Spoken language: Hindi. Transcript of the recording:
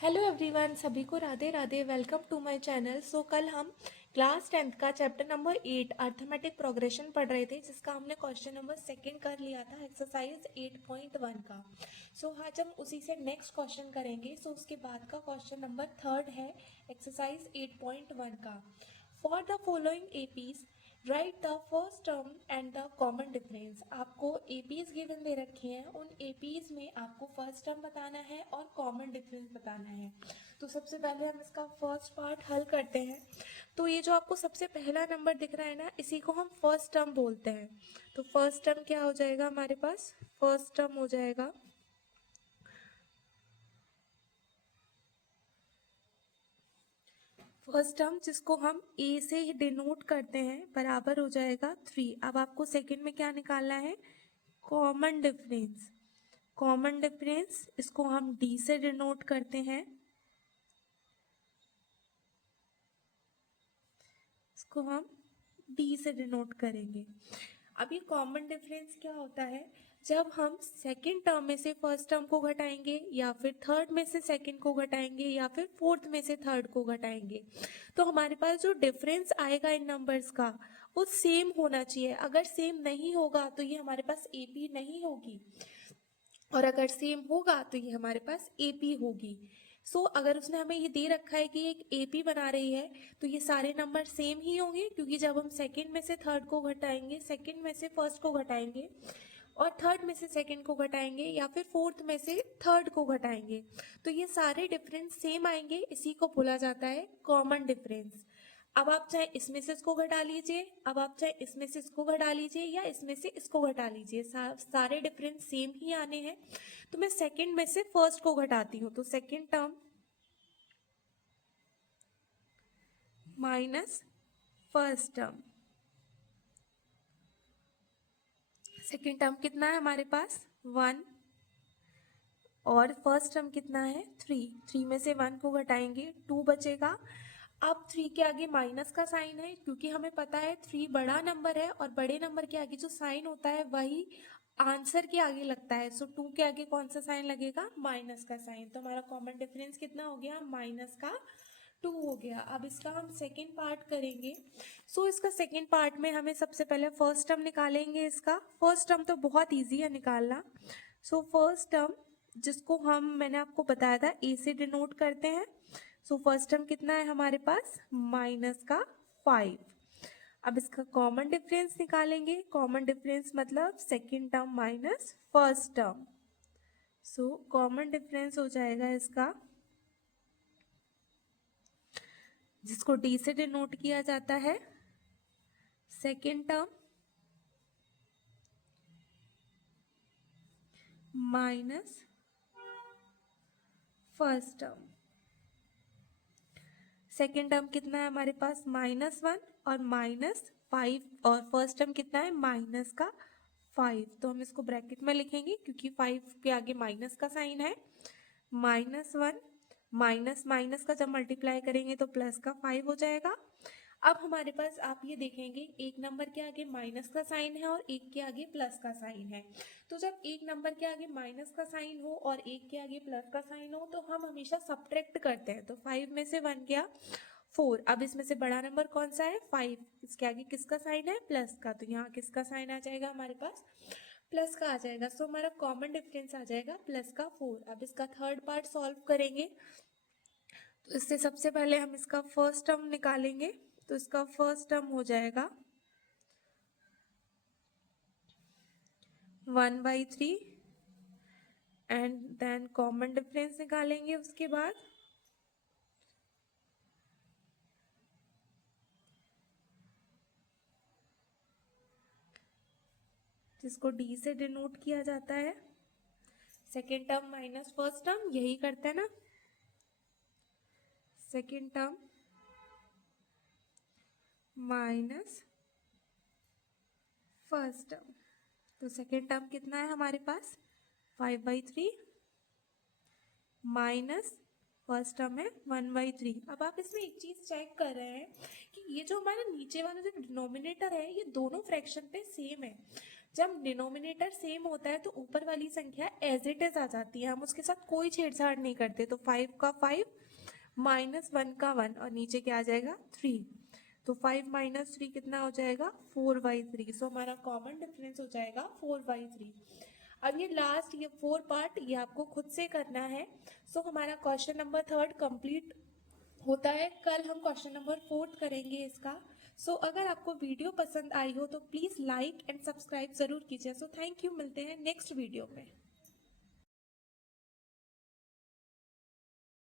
हेलो एवरीवन, सभी को Radhe Radhe. Welcome to my channel. कल हम क्लास 10th का चैप्टर नंबर 8 अर्थमेटिक प्रोग्रेशन पढ़ रहे थे, जिसका हमने क्वेश्चन नंबर 2 कर लिया था एक्सरसाइज 8.1 का। आज हम उसी से नेक्स्ट क्वेश्चन करेंगे। उसके बाद का क्वेश्चन नंबर 3 है एक्सरसाइज 8.1 का। For the following APs right the first term and the common difference. आपको एपीज गिवन दे रखे हैं, उन एपीज में आपको फर्स्ट टर्म बताना है और कॉमन डिफरेंस बताना है। तो सबसे पहले हम इसका फर्स्ट पार्ट हल करते हैं। तो ये जो आपको सबसे पहला नंबर दिख रहा है ना, इसी को हम फर्स्ट टर्म बोलते हैं। तो फर्स्ट टर्म क्या हो जाएगा हमारे पास? फर्स्ट टर्म हो जाएगा फर्स्ट टर्म, जिसको हम ए से डिनोट करते हैं, बराबर हो जाएगा 3। अब आपको सेकंड में क्या निकालना है? Common difference. कॉमन डिफरेंस इसको हम डी से डिनोट करते हैं, इसको हम डी से डिनोट करेंगे। अब ये कॉमन डिफरेंस क्या होता है? जब हम सेकंड टर्म में से फर्स्ट टर्म को घटाएंगे, या फिर थर्ड में से सेकंड को घटाएंगे, या फिर फोर्थ में से थर्ड को घटाएंगे, तो हमारे पास जो डिफरेंस आएगा इन नंबर्स का वो सेम होना चाहिए। अगर सेम नहीं होगा तो ये हमारे पास एपी नहीं होगी, और अगर सेम होगा तो ये हमारे पास एपी होगी। अगर उसने हमें ये दे रखा है कि एक एपी बना रही है, तो ये सारे नंबर सेम ही होंगे, क्योंकि जब हम सेकंड में से थर्ड को घटाएंगे, सेकंड में से फर्स्ट को घटाएंगे, और थर्ड में से सेकंड को घटाएंगे, या फिर फोर्थ में से थर्ड को घटाएंगे, तो ये सारे डिफरेंस सेम आएंगे। इसी को बोला जाता है कॉमन डिफरेंस। अब आप चाहे इसमें से इसको घटा लीजिए, अब आप चाहे इसमें से इसको घटा लीजिए, या इसमें से इसको घटा लीजिए, सारे डिफरेंस सेम ही आने हैं। तो मैं सेकंड में से फर्स्ट को घटाती हूँ, तो second term minus first term. Second term कितना है हमारे पास? 1, और फर्स्ट टर्म कितना है? 3 में से 1 को घटाएंगे, 2 बचेगा। अब 3 के आगे माइनस का साइन है, क्योंकि हमें पता है 3 बड़ा नंबर है, और बड़े नंबर के आगे जो साइन होता है वही आंसर के आगे लगता है। 2 के आगे कौन सा साइन लगेगा? माइनस का साइन। तो हमारा कॉमन डिफरेंस कितना हो गया? -2 हो गया। अब इसका हम सेकेंड पार्ट करेंगे। इसका सेकेंड पार्ट में हमें सबसे पहले फर्स्ट टर्म निकालेंगे। इसका फर्स्ट टर्म तो बहुत ईजी है निकालना। फर्स्ट टर्म, जिसको मैंने आपको बताया था ए से डिनोट करते हैं। फर्स्ट टर्म कितना है हमारे पास? -5। अब इसका कॉमन डिफरेंस निकालेंगे। कॉमन डिफरेंस मतलब second term minus first term. Common difference हो जाएगा इसका, जिसको डी से डिनोट किया जाता है, second term minus first term. Second term कितना है हमारे पास? -1 और -5, और फर्स्ट टर्म कितना है? -5। तो हम इसको ब्रैकेट में लिखेंगे, क्योंकि 5 के आगे माइनस का साइन है। -1 माइनस माइनस का जब मल्टीप्लाई करेंगे तो प्लस का 5 हो जाएगा। अब हमारे पास आप ये देखेंगे, एक नंबर के आगे माइनस का साइन है और एक के आगे प्लस का साइन है। तो जब एक नंबर के आगे माइनस का साइन हो और एक के आगे प्लस का साइन हो, तो हम हमेशा सब्ट्रैक्ट करते हैं। तो 5 में से 1 गया 4। अब इसमें से बड़ा नंबर कौन सा है? 5। इसके आगे किसका साइन है? प्लस का। तो यहाँ किसका साइन आ जाएगा हमारे पास? प्लस का आ जाएगा। हमारा कॉमन डिफरेंस आ जाएगा +4। अब इसका थर्ड पार्ट सॉल्व करेंगे। तो इससे सबसे पहले हम इसका फर्स्ट टर्म निकालेंगे। तो इसका फर्स्ट टर्म हो जाएगा 1/3, एंड देन कॉमन डिफरेंस निकालेंगे उसके बाद। जिसको डी से डिनोट किया जाता है, second term minus first term, यही करते हैं ना। Second term minus first term. तो सेकेंड टर्म कितना है हमारे पास? 5/3 माइनस फर्स्ट टर्म है 1/3। अब आप इसमें एक चीज चेक कर रहे हैं कि ये जो हमारा नीचे वाला जो डिनोमिनेटर है, ये दोनों फ्रैक्शन पे सेम है। जब डिनोमिनेटर सेम होता है तो ऊपर वाली संख्या एज इट इज आ जाती है, हम उसके साथ कोई छेड़छाड़ नहीं करते। तो 5 का 5 माइनस 1 का 1 और नीचे क्या आ जाएगा 3। तो 5 माइनस 3 कितना हो जाएगा 4/3। सो हमारा कॉमन डिफरेंस हो जाएगा 4/3। अब ये लास्ट ये 4 पार्ट ये आपको खुद से करना है। सो हमारा क्वेश्चन नंबर 3 कंप्लीट होता है। कल हम क्वेश्चन नंबर 4 करेंगे इसका। सो अगर आपको वीडियो पसंद आई हो तो प्लीज़ लाइक एंड सब्सक्राइब ज़रूर कीजिए। सो थैंक यू, मिलते हैं नेक्स्ट वीडियो में।